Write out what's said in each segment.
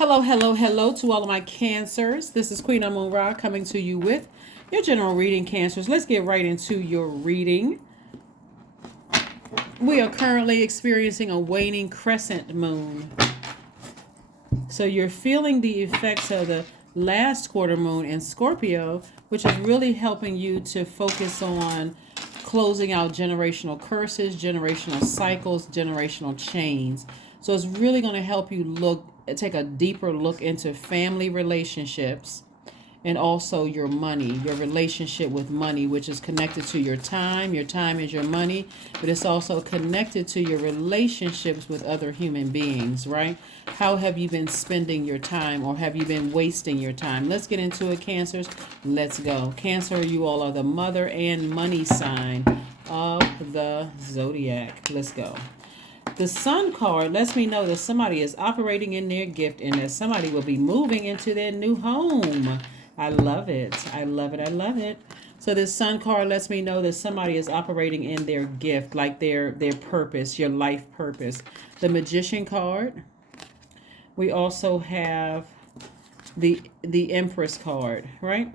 Hello, hello, hello to all of my cancers. This is Queen Amun Ra coming to you with your general reading, cancers. Let's get right into your reading. We are currently experiencing a waning crescent moon. So you're feeling the effects of the last quarter moon in Scorpio, which is really helping you to focus on closing out generational curses, generational cycles, generational chains. So it's really going to help you take a deeper look into family relationships and also your money, your relationship with money, which is connected to your time. Your time is your money, but it's also connected to your relationships with other human beings, right? How have you been spending your time, or have you been wasting your time? Let's get into it, Cancers. Let's go. Cancer, you all are the mother and money sign of the Zodiac. Let's go. The Sun card lets me know that somebody is operating in their gift and that somebody will be moving into their new home. I love it. I love it. I love it. So this Sun card lets me know that somebody is operating in their gift, like their purpose, your life purpose. The Magician card. We also have the Empress card, right?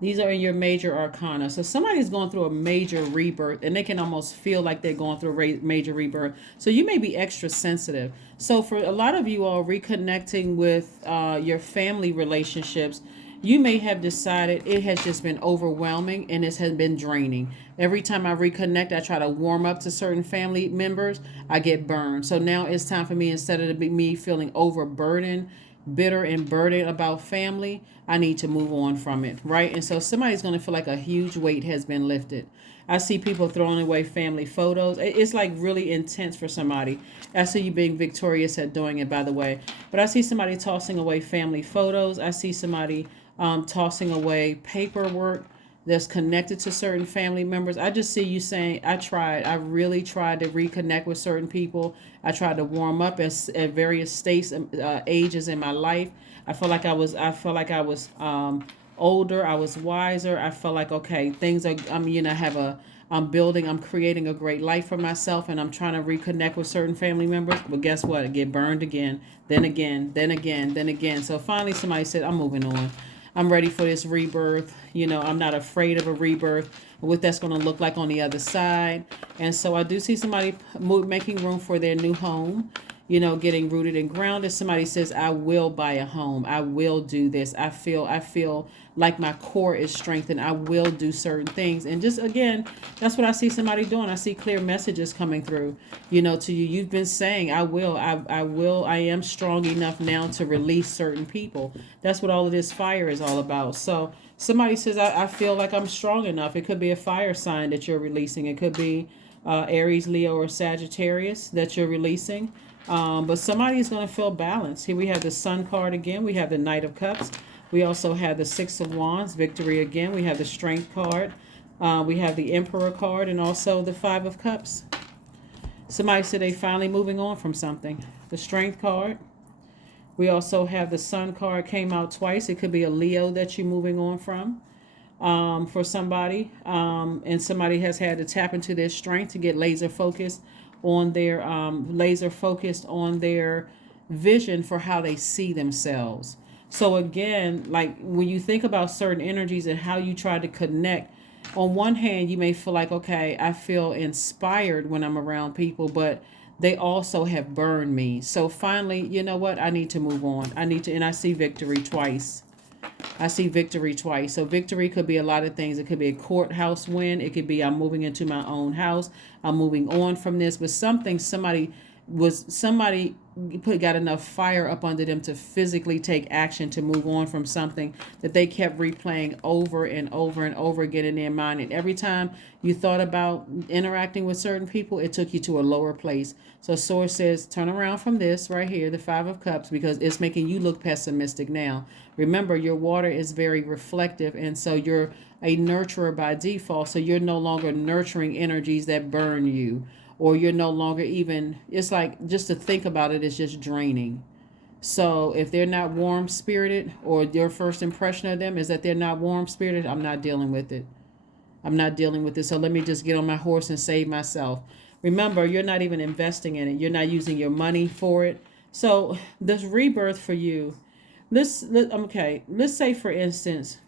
These are in your major arcana. So somebody's going through a major rebirth, and they can almost feel like they're going through a major rebirth. So you may be extra sensitive. So for a lot of you all reconnecting with your family relationships, you may have decided it has just been overwhelming and it has been draining. Every time I reconnect, I try to warm up to certain family members, I get burned. So now it's time for me, instead of me feeling overburdened, bitter and burdened about family, I need to move on from it, right? And so somebody's going to feel like a huge weight has been lifted. I see people throwing away family photos. It's like really intense for somebody. I see you being victorious at doing it, by the way. But I see somebody tossing away family photos. I see somebody tossing away paperwork that's connected to certain family members. I just see you saying, I really tried to reconnect with certain people. I tried to warm up at various states, ages in my life. I felt like I was older. I was wiser. I felt like, okay, things are, I'm creating a great life for myself, and I'm trying to reconnect with certain family members. But guess what? I get burned again, then again, then again, then again. So finally somebody said, I'm moving on. I'm ready for this rebirth. I'm not afraid of a rebirth, what that's going to look like on the other side. And so I do see somebody making room for their new home, getting rooted and grounded. Somebody says, I will buy a home. I will do this. I feel like my core is strengthened. I will do certain things. And just, again, that's what I see somebody doing. I see clear messages coming through, to you. You've been saying, I will, I am strong enough now to release certain people. That's what all of this fire is all about. So somebody says, I feel like I'm strong enough. It could be a fire sign that you're releasing. It could be Aries, Leo, or Sagittarius that you're releasing. But somebody is going to feel balanced. Here we have the Sun card again. We have the Knight of Cups. We also have the Six of Wands, victory again. We have the Strength card. We have the Emperor card, and also the Five of Cups. Somebody said they finally moving on from something. The Strength card. We also have the Sun card, came out twice. It could be a Leo that you're moving on from. For somebody, and somebody has had to tap into their strength to get laser focused on their vision for how they see themselves. So again, like when you think about certain energies and how you try to connect, on one hand you may feel like, okay, I feel inspired when I'm around people, but they also have burned me. So finally, you know what, I need to move on. And I see victory twice. So victory could be a lot of things. It could be a courthouse win. It could be, I'm moving into my own house. I'm moving on from this. But somebody got enough fire up under them to physically take action to move on from something that they kept replaying over and over and over again in their mind. And every time you thought about interacting with certain people, it took you to a lower place. So Source says, turn around from this right here, the Five of Cups, because it's making you look pessimistic now. Remember, your water is very reflective, and so you're a nurturer by default. So you're no longer nurturing energies that burn you, or you're no longer even, it's like, just to think about it is just draining. So if they're not warm spirited, or your first impression of them is that they're not warm spirited, I'm not dealing with it. So let me just get on my horse and save myself. Remember, you're not even investing in it. You're not using your money for it. So this rebirth for you, okay, let's say for instance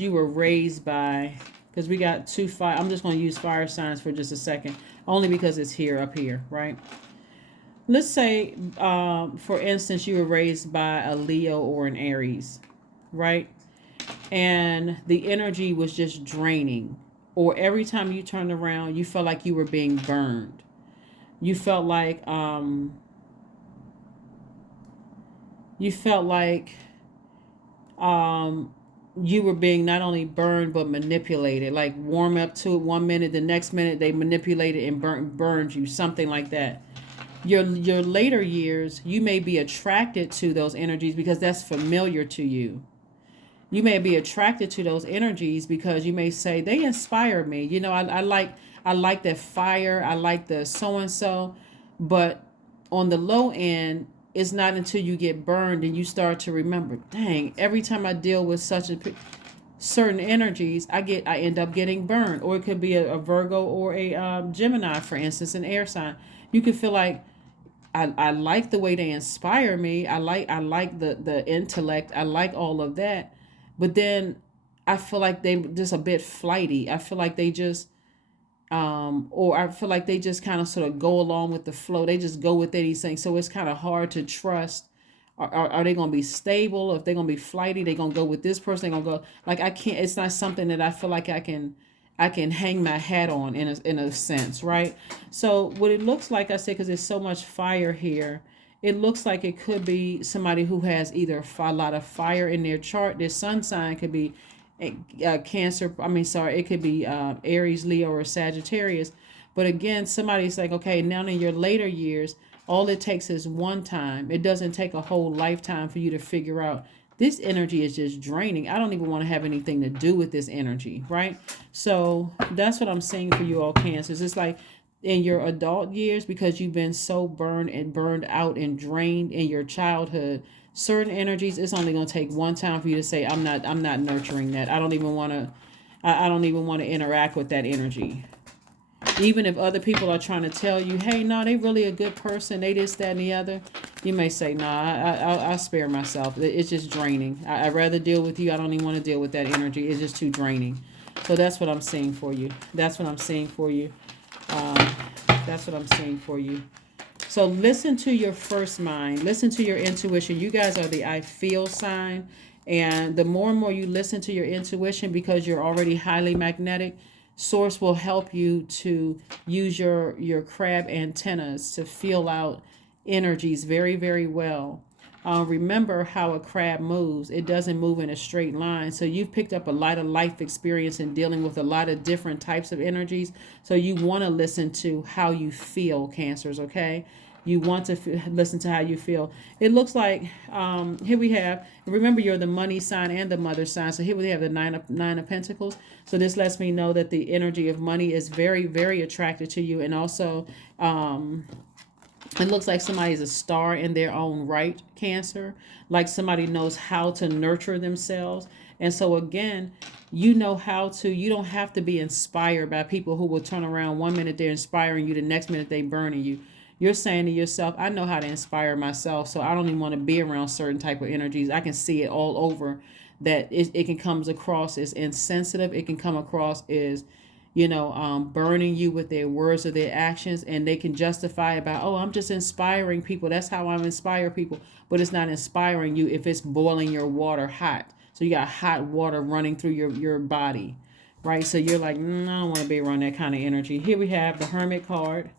you were raised by, because we got two fire, I'm just going to use fire signs for just a second, only because it's here up here, right? Let's say for instance you were raised by a Leo or an Aries, right? And the energy was just draining, or every time you turned around you felt like you were being burned. You felt like you felt like um you were being not only burned but manipulated, like warm up to it one minute, the next minute they manipulated and burned you, something like that. Your later years, you may be attracted to those energies because that's familiar to you. You may be attracted to those energies because you may say they inspire me. I like that fire, I like the so and so. But on the low end, it's not until you get burned and you start to remember, dang, every time I deal with such a certain energies, I end up getting burned. Or it could be a Virgo or a Gemini, for instance, an air sign. You could feel like I like the way they inspire me. I like the intellect. I like all of that. But then I feel like they just a bit flighty. I feel like they just or I feel like they just kind of sort of go along with the flow. They just go with anything. So it's kind of hard to trust. Are they going to be stable? If they're going to be flighty, they're going to go with this person. They're going to go, like, I can't, it's not something that I feel like I can hang my hat on in a sense, right? So what it looks like, I say, because there's so much fire here, it looks like it could be somebody who has either a lot of fire in their chart. Their sun sign could be Cancer. I mean, sorry, it could be Aries, Leo, or Sagittarius. But again, somebody's like, okay, now in your later years, all it takes is one time. It doesn't take a whole lifetime for you to figure out this energy is just draining. I don't even want to have anything to do with this energy, right? So that's what I'm saying for you all Cancers. It's like in your adult years, because you've been so burned out and drained in your childhood, certain energies, it's only going to take one time for you to say, I'm not nurturing that. I don't even want to interact with that energy. Even if other people are trying to tell you, hey, no, they really a good person, they this, that, and the other, you may say, no, I'll spare myself. It's just draining. I'd rather deal with you. I don't even want to deal with that energy. It's just too draining. So that's what I'm seeing for you. That's what I'm seeing for you. Um, that's what I'm seeing for you. So listen to your first mind. Listen to your intuition. You guys are the I feel sign. And the more and more you listen to your intuition, because you're already highly magnetic, Source will help you to use your crab antennas to feel out energies very, very well. Remember how a crab moves. It doesn't move in a straight line. So you've picked up a lot of life experience in dealing with a lot of different types of energies. So you want to listen to how you feel, Cancers, okay? You want to listen to how you feel. It looks like here we have, remember you're the money sign and the mother sign. So here we have the nine of Pentacles. So this lets me know that the energy of money is very, very attracted to you. And also it looks like somebody's a star in their own right, Cancer. Like somebody knows how to nurture themselves. And so again, you don't have to be inspired by people who will turn around one minute they're inspiring you, the next minute they burning you. You're saying to yourself, I know how to inspire myself, so I don't even want to be around certain type of energies. I can see it all over, that it can come across as insensitive. It can come across as burning you with their words or their actions, and they can justify it by, oh, I'm just inspiring people. That's how I inspire people. But it's not inspiring you if it's boiling your water hot. So you got hot water running through your body, right? So you're like, I don't want to be around that kind of energy. Here we have the Hermit card.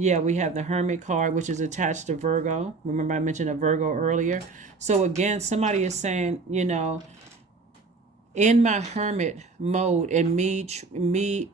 Yeah, we have the Hermit card, which is attached to Virgo. Remember I mentioned a Virgo earlier. So again, somebody is saying, in my hermit mode and me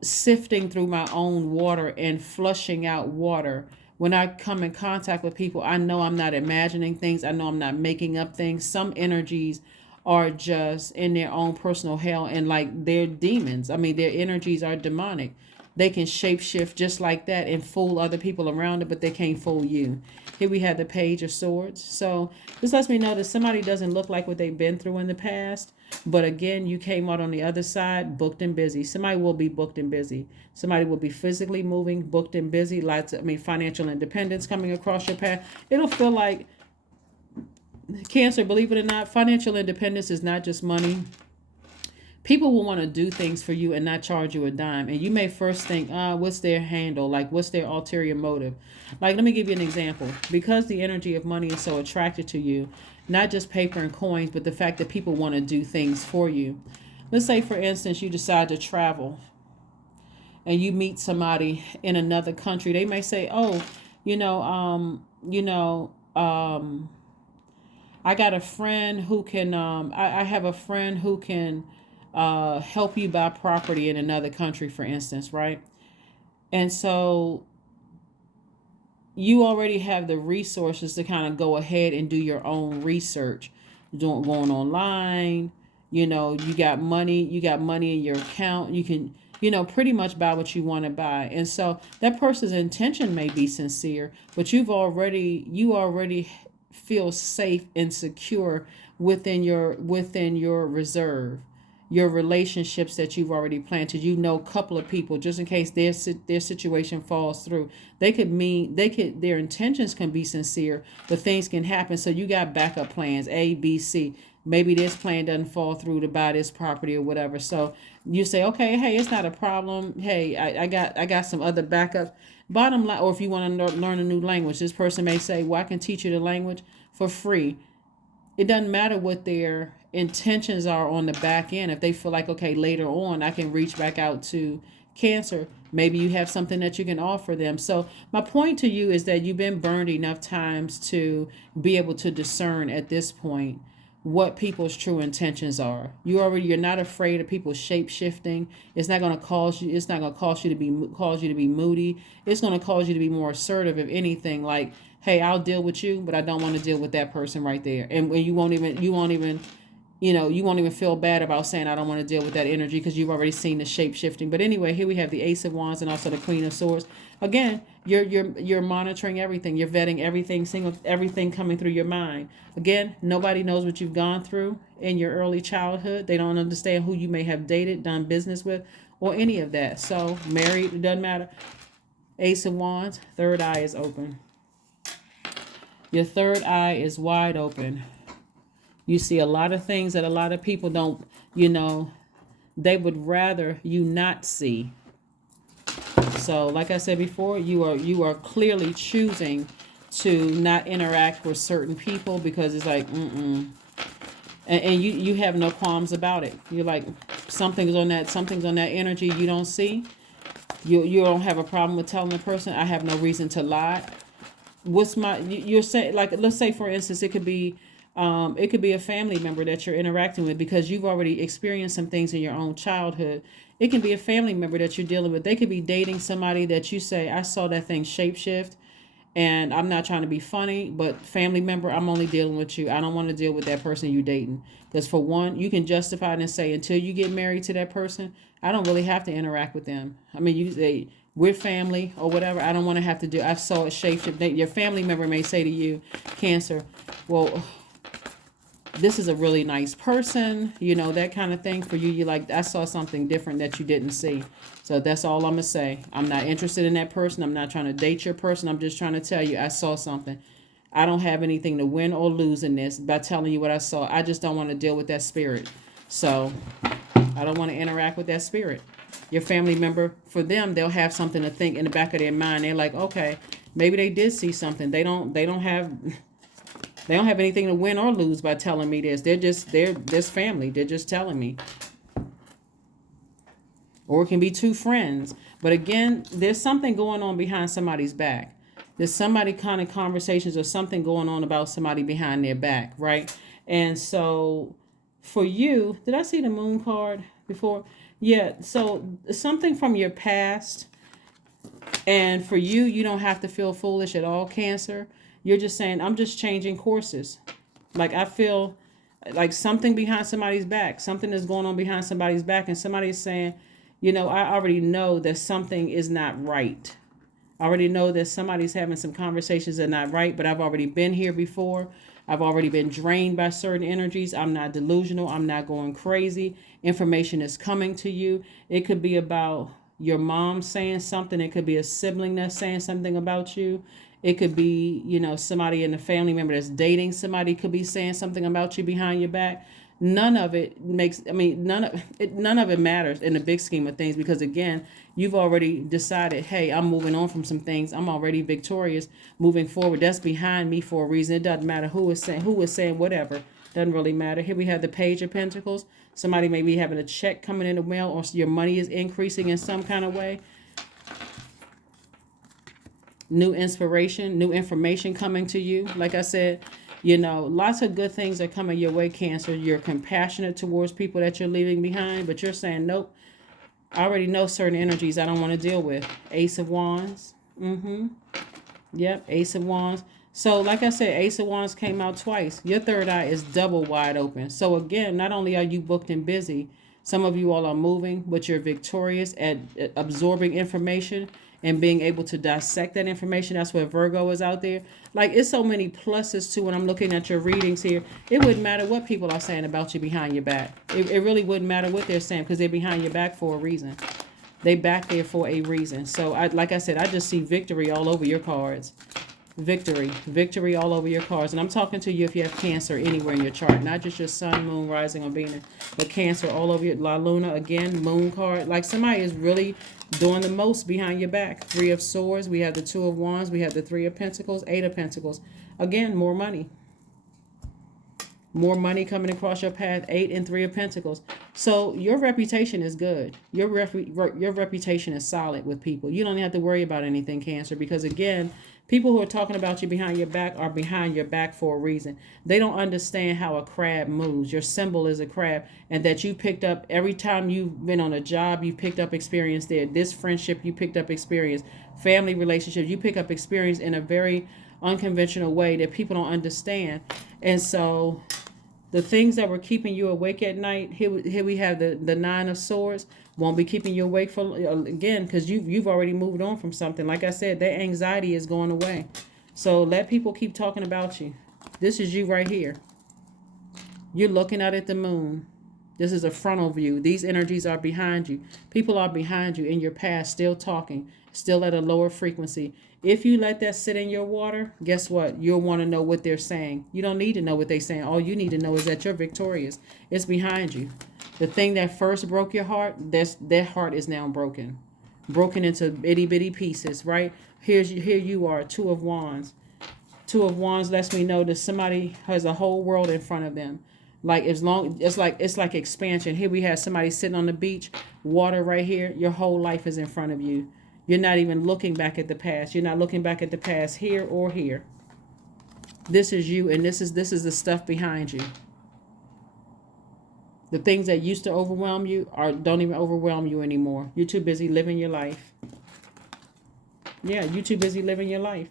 sifting through my own water and flushing out water, when I come in contact with people, I know I'm not imagining things. I know I'm not making up things. Some energies are just in their own personal hell, and like they're demons. I mean, their energies are demonic. They can shapeshift just like that and fool other people around it, but they can't fool you. Here we have the Page of Swords. So this lets me know that somebody doesn't look like what they've been through in the past, But again, you came out on the other side, booked and busy. Somebody will be booked and busy. Somebody will be physically moving, booked and busy. Financial independence coming across your path. It'll feel like Cancer, believe it or not, financial independence is not just money. People will want to do things for you and not charge you a dime. And you may first think, what's their handle? Like, what's their ulterior motive? Like, let me give you an example. Because the energy of money is so attracted to you, not just paper and coins, but the fact that people want to do things for you. Let's say, for instance, you decide to travel and you meet somebody in another country. They may say, oh, I got a friend who can, I have a friend who can help you buy property in another country, for instance, right? And so you already have the resources to kind of go ahead and do your own research, going online. You got money in your account. You can, pretty much buy what you want to buy. And so that person's intention may be sincere, but you already feel safe and secure within your reserve, your relationships that you've already planted. A couple of people, just in case their situation falls through. Their intentions can be sincere, but things can happen. So you got backup plans, A, B, C. Maybe this plan doesn't fall through to buy this property or whatever. So you say, okay, hey, it's not a problem. Hey, I got some other backups. Bottom line, or if you want to learn a new language, this person may say, well, I can teach you the language for free. It doesn't matter what their intentions are on the back end. If they feel like, okay, later on, I can reach back out to Cancer, maybe you have something that you can offer them. So my point to you is that you've been burned enough times to be able to discern at this point what people's true intentions are. You're not afraid of people shape shifting. It's not going to cause you to be moody. It's going to cause you to be more assertive, if anything. Like, hey, I'll deal with you, but I don't want to deal with that person right there. And you won't even feel bad about saying I don't want to deal with that energy, because you've already seen the shape shifting. But anyway, here we have the Ace of Wands and also the Queen of Swords. Again, you're monitoring everything. You're vetting everything, seeing everything coming through your mind. Again, nobody knows what you've gone through in your early childhood. They don't understand who you may have dated, done business with, or any of that. So married, it doesn't matter. Ace of Wands, third eye is open. Your third eye is wide open. You see a lot of things that a lot of people don't, they would rather you not see. So like I said before, you are clearly choosing to not interact with certain people because it's like, and you have no qualms about it. You're like, something's on that energy you don't see. You don't have a problem with telling the person, I have no reason to lie. You're saying, like, let's say for instance, it could be a family member that you're interacting with because you've already experienced some things in your own childhood. It can be a family member that you're dealing with. They could be dating somebody that you say, I saw that thing shapeshift, and I'm not trying to be funny, but family member, I'm only dealing with you. I don't want to deal with that person you dating. Because for one, you can justify it and say, until you get married to that person, I don't really have to interact with them. I mean, you say, we're family or whatever. I don't want to have to do. I saw a shapeshift. Your family member may say to you, Cancer, well, this is a really nice person, that kind of thing. For you, you're like, I saw something different that you didn't see. So that's all I'm going to say. I'm not interested in that person. I'm not trying to date your person. I'm just trying to tell you I saw something. I don't have anything to win or lose in this by telling you what I saw. I just don't want to deal with that spirit. So I don't want to interact with that spirit. Your family member, for them, they'll have something to think in the back of their mind. They're like, okay, maybe they did see something. They don't have anything to win or lose by telling me this. They're this family. They're just telling me. Or it can be two friends. But again, there's something going on behind somebody's back. There's somebody kind of conversations or something going on about somebody behind their back, right? And so for you, did I see the moon card before? Yeah, so something from your past. And for you, you don't have to feel foolish at all, Cancer. You're just saying, I'm just changing courses. Like, I feel like something behind somebody's back. Something is going on behind somebody's back. And somebody's saying, I already know that something is not right. I already know that somebody's having some conversations that are not right, but I've already been here before. I've already been drained by certain energies. I'm not delusional. I'm not going crazy. Information is coming to you. It could be about your mom saying something. It could be a sibling that's saying something about you. It could be, somebody in the family member that's dating somebody could be saying something about you behind your back. None of it makes, none of it matters in the big scheme of things, because again, you've already decided, hey, I'm moving on from some things. I'm already victorious moving forward. That's behind me for a reason. It doesn't matter who is saying whatever. Doesn't really matter. Here we have the Page of Pentacles. Somebody may be having a check coming in the mail, or your money is increasing in some kind of way. New inspiration, new information coming to you. Like I said, lots of good things are coming your way, Cancer. You're compassionate towards people that you're leaving behind, but you're saying, nope, I already know certain energies I don't want to deal with. Ace of Wands. Yep, Ace of Wands. So like I said, Ace of Wands came out twice. Your third eye is double wide open. So again, not only are you booked and busy, some of you all are moving, but you're victorious at absorbing information and being able to dissect that information. That's where Virgo is out there. Like, it's so many pluses to when I'm looking at your readings here. It wouldn't matter what people are saying about you behind your back. It really wouldn't matter what they're saying, because they're behind your back for a reason. They back there for a reason. So like I said, I just see victory all over your cards. Victory all over your cards. And I'm talking to you if you have Cancer anywhere in your chart, not just your sun, moon, rising, or Venus, but Cancer all over your La Luna, again, moon card. Like, somebody is really doing the most behind your back. Three of Swords. We have the Two of Wands. We have the Three of Pentacles, Eight of Pentacles. Again, more money. More money coming across your path. 8 and 3 of Pentacles. So your reputation is good. Your reputation is solid with people. You don't have to worry about anything, Cancer, because again, people who are talking about you behind your back are behind your back for a reason. They don't understand how a crab moves. Your symbol is a crab, and that you picked up every time you've been on a job, you picked up experience there. This friendship, you picked up experience. Family relationships, you pick up experience in a very unconventional way that people don't understand. And so the things that were keeping you awake at night, here we have the Nine of Swords, won't be keeping you awake for, again, because you've already moved on from something. Like I said, that anxiety is going away. So let people keep talking about you. This is you right here. You're looking out at the moon. This is a frontal view. These energies are behind you. People are behind you in your past, still talking, still at a lower frequency. If you let that sit in your water, guess what? You'll want to know what they're saying. You don't need to know what they're saying. All you need to know is that you're victorious. It's behind you. The thing that first broke your heart, that heart is now broken. Broken into itty bitty pieces, right? Here you are, Two of Wands. Two of Wands lets me know that somebody has a whole world in front of them. Like, it's like expansion. Here we have somebody sitting on the beach, water right here. Your whole life is in front of you. You're not even looking back at the past. You're not looking back at the past here or here. This is you, and this is the stuff behind you. The things that used to overwhelm you don't even overwhelm you anymore. You're too busy living your life. Yeah, you're too busy living your life.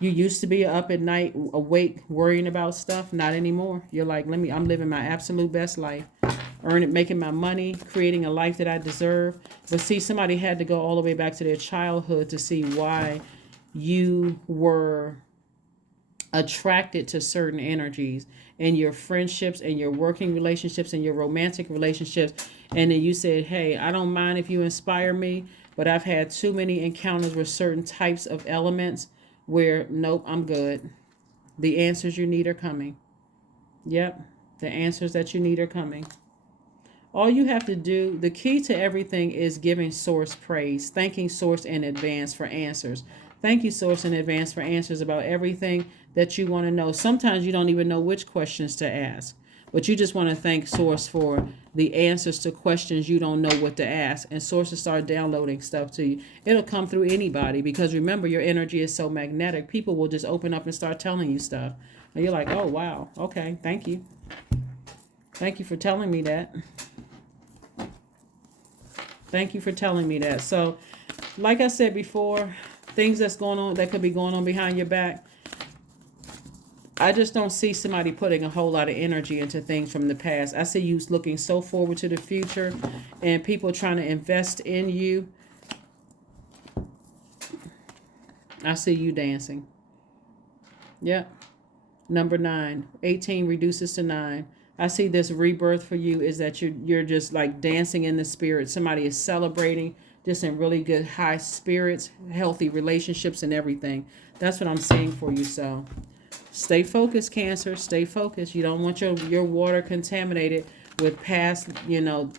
You used to be up at night, awake, worrying about stuff. Not anymore. You're like, I'm living my absolute best life. Making my money, creating a life that I deserve. But see, somebody had to go all the way back to their childhood to see why you were attracted to certain energies in your friendships and your working relationships and your romantic relationships. And then you said, hey, I don't mind if you inspire me, but I've had too many encounters with certain types of elements where, nope, I'm good. The answers you need are coming. Yep, the answers that you need are coming. All you have to do, the key to everything is giving Source praise, thanking Source in advance for answers. Thank you, Source, in advance for answers about everything that you want to know. Sometimes you don't even know which questions to ask, but you just want to thank Source for the answers to questions you don't know what to ask. And Source will start downloading stuff to you. It'll come through anybody, because remember, your energy is so magnetic. People will just open up and start telling you stuff. And you're like, oh, wow. Okay, thank you. Thank you for telling me that. Thank you for telling me that. So, like I said before, things that could be going on behind your back, I just don't see somebody putting a whole lot of energy into things from the past. I see you looking so forward to the future, and people trying to invest in you. I see you dancing. Yep. Number 9, 18 reduces to 9. I see this rebirth for you is that you're just like dancing in the spirit. Somebody is celebrating, just in really good high spirits, healthy relationships and everything. That's what I'm seeing for you. So stay focused, Cancer. Stay focused. You don't want your water contaminated with past,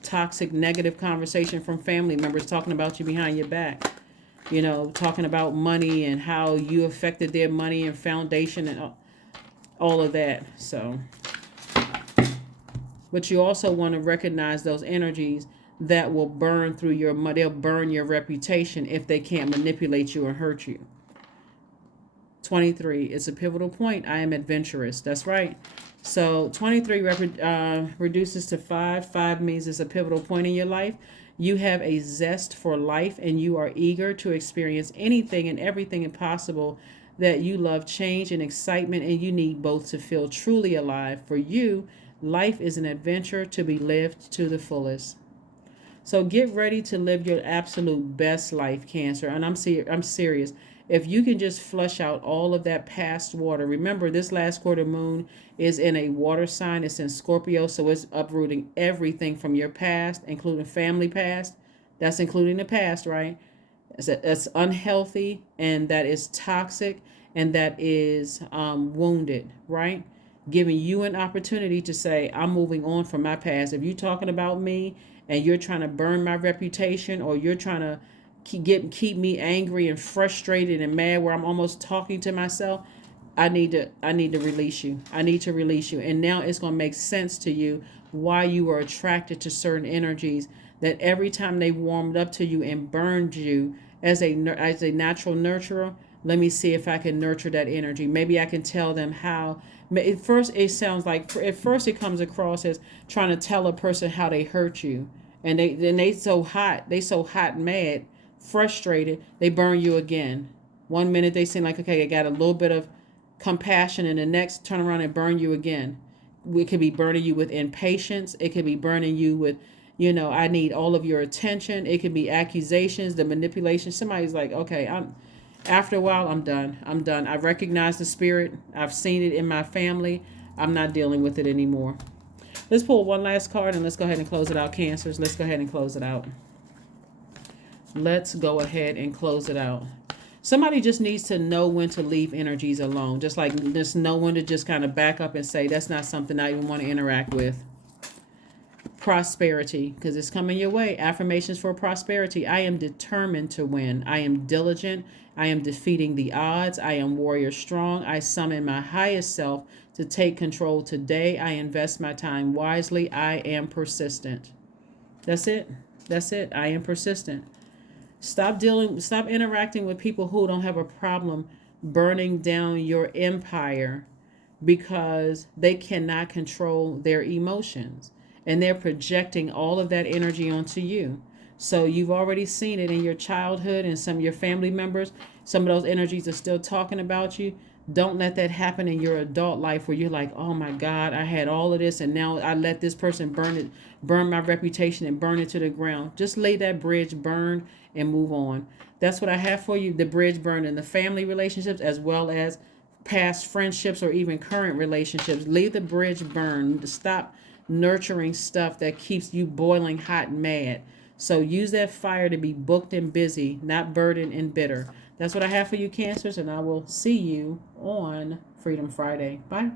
toxic, negative conversation from family members talking about you behind your back. Talking about money and how you affected their money and foundation and all of that. So, but you also want to recognize those energies that will burn through they'll burn your reputation if they can't manipulate you or hurt you. 23, it's a pivotal point. I am adventurous. That's right. So 23 reduces to 5. 5 means it's a pivotal point in your life. You have a zest for life and you are eager to experience anything and everything possible that you love, change and excitement, and you need both to feel truly alive. For you, life is an adventure to be lived to the fullest. So get ready to live your absolute best life, Cancer. And I'm serious. If you can just flush out all of that past water. Remember, this last quarter moon is in a water sign. It's in Scorpio, so it's uprooting everything from your past, including family past. That's including the past, right? That's unhealthy and that is toxic and that is wounded, right? Giving you an opportunity to say, I'm moving on from my past. If you're talking about me and you're trying to burn my reputation, or you're trying to keep me angry and frustrated and mad where I'm almost talking to myself, I need to release you. I need to release you. And now it's going to make sense to you why you are attracted to certain energies, that every time they warmed up to you and burned you as a natural nurturer. Let me see if I can nurture that energy. Maybe I can tell them how. At first it comes across as trying to tell a person how they hurt you, and they so hot and mad, frustrated, they burn you again. One minute they seem like, okay, I got a little bit of compassion, and the next turn around and burn you again. It could be burning you with impatience. It could be burning you with, I need all of your attention. It could be accusations, the manipulation. Somebody's like, okay, after a while, I'm done. I recognize the spirit. I've seen it in my family. I'm not dealing with it anymore. Let's pull one last card and let's go ahead and close it out, Cancers. Let's go ahead and close it out. Let's go ahead and close it out. Somebody just needs to know when to leave energies alone. Just know when to just kind of back up and say, that's not something I even want to interact with. Prosperity, because it's coming your way. Affirmations for prosperity. I am determined to win. I am diligent. I am defeating the odds. I am warrior strong. I summon my highest self to take control today. I invest my time wisely. I am persistent. That's it. I am persistent. Stop interacting with people who don't have a problem burning down your empire because they cannot control their emotions and they're projecting all of that energy onto you. So you've already seen it in your childhood and some of your family members. Some of those energies are still talking about you. Don't let that happen in your adult life where you're like, oh my God, I had all of this and now I let this person burn my reputation and burn it to the ground. Just lay that bridge burn and move on. That's what I have for you. The bridge burn in the family relationships as well as past friendships or even current relationships. Leave the bridge burn. Stop nurturing stuff that keeps you boiling hot and mad. So use that fire to be booked and busy, not burdened and bitter. That's what I have for you, Cancers, and I will see you on Freedom Friday. Bye.